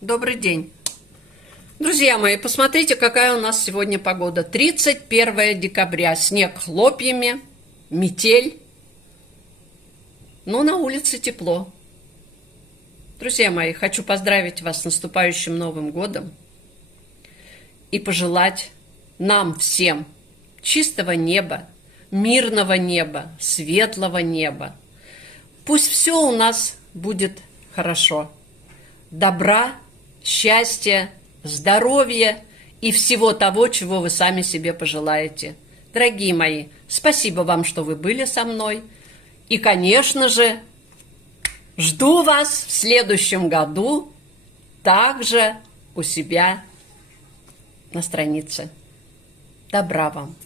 Добрый день. Друзья мои, посмотрите, какая у нас сегодня погода. 31 декабря. Снег хлопьями, метель. Но на улице тепло. Друзья мои, хочу поздравить вас с наступающим Новым годом и пожелать нам всем чистого неба, мирного неба, светлого неба. Пусть все у нас будет хорошо. Добра, счастья, здоровья и всего того, чего вы сами себе пожелаете. Дорогие мои, спасибо вам, что вы были со мной. И, конечно же, жду вас в следующем году также у себя на странице. Добра вам!